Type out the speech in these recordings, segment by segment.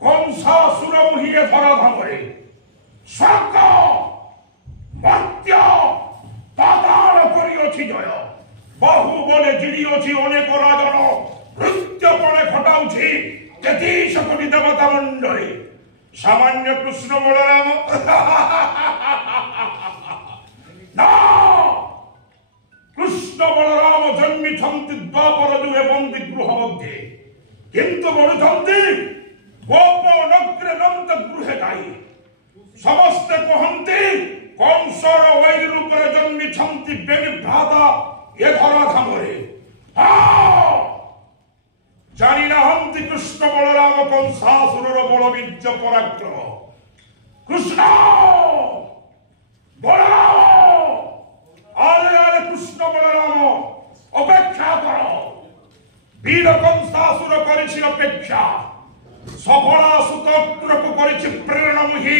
कंसासुरमुहिए धराधामरे स्वर्ग मर्त्य पाताल करियोछि जय बहु बले जिड़ियोछि अनेक राजन नृत्यपणे घटाउछि तेतीश कोटि देवता मंडली सामान्य कृष्ण बलराम ना कृष्ण बलराम जन्मी द्वापर जुगे बंदी गृह मध्ये किंतु बढ़ुंट गोप नग्रे नंद गृहे जाई समस्ते कहते कंसर वैर रूप जन्मी बेनी भ्राता ये धराधामरे जानी ना कृष्ण बलराम कंसासुर बलबीज पराक्रम कृष्ण बलराम आले आले कृष्ण बलराम अपेक्षा करो वीर कंसासुर करिछि अपेक्षा सफला सुतत्र को करिछि प्रेरणामुही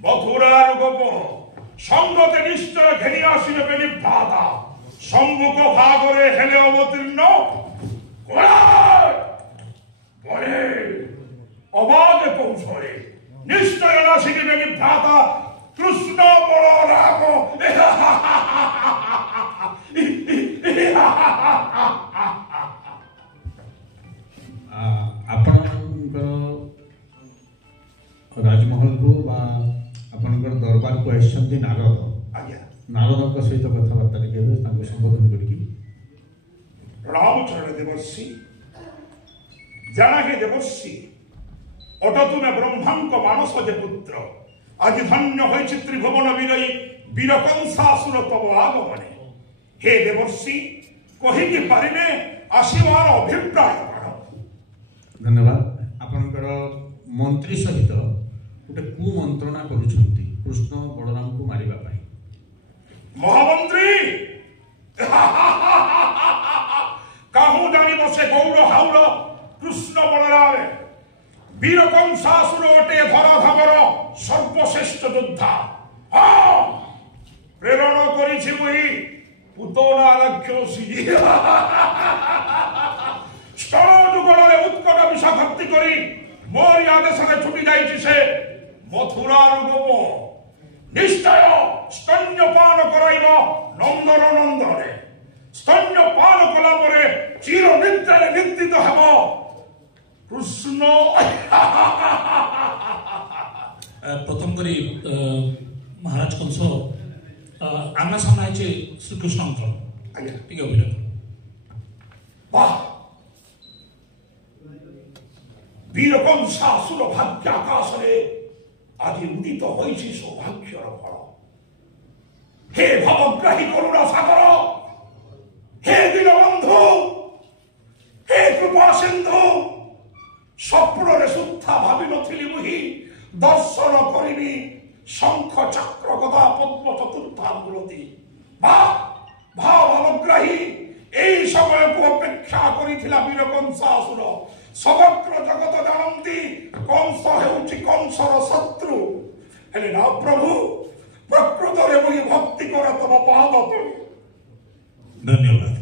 मथुरार गोप संगते निश्चय घेनी आसिले बेनी भ्राता सम्मुख भागरे हेले अवतीर्ण बड़े अबाध कौशले निश्चय नासिले बेनी भ्राता कृष्ण बलराम राजमहल को आपनकर दरबार को आइसंती नारद आज्ञा नारद सहित कथबार्ता केबे तांको संबोधन करिकी रामचरण देवर्षि जानाहे देवर्षि अट तुमे ब्रह्मांक मानस जे पुत्र आज धन्य होइछि त्रिभुवन विजयी वीर कंसासुर तव आगमने हे देवर्षि कहिकी पारिने आशीर्वाद अभिप्राय करो धन्यवाद आपनकर मंत्री सहित गोटे कुमंत्रणा करुछंती कृष्ण बलराम को मारिबा पाई महामंत्री काहू जानी बसे गौर हाउर कृष्ण बलराम वीर कंसासुर ओटे धराधामर सर्वश्रेष्ठ योद्धा प्रेरण करिछि मुई पुतोना राक्षसी स्तन जुगलरे उत्कट विषा भक्ति करी मोर आदेश छुटी जाइछि से मथुरार गोप निश्चय स्तन्यपान कराइब नंदन नंदने स्तन्यपान कला परे चिर निद्रारे निद्रित हेब कृष्ण प्रथम करी महाराज कंस आमना सामना है श्री कृष्ण आज्ञा ठीक है वाह वीर कंसासुर भाग्य आकाशरे आज उदित होइछि सौभाग्यर फल हे भवग्राही करुणा सागर हे दीनबंधु हे कृपा सिंधु स्वप्न सुद्धा भावी नथिली मुहि दर्शन करिबी शंख चक्र गदा पद्म चतुर्थांगुलती भावग्राही এই সময়କୁ ଅପେକ୍ଷା କରିଥିଲା ବୀର କଂସାସୁର ସମଗ୍ର ଜଗତ ଜାଣନ୍ତି କଂସ ହେଉଛି କଂସର ଶତ୍ରୁ ହେଲେ ନା ପ୍ରଭୁ ପ୍ରକୃତରେ ମୁଁ ଭକ୍ତି କରେ ତମ ପାଦ ତଳେ धन्यवाद।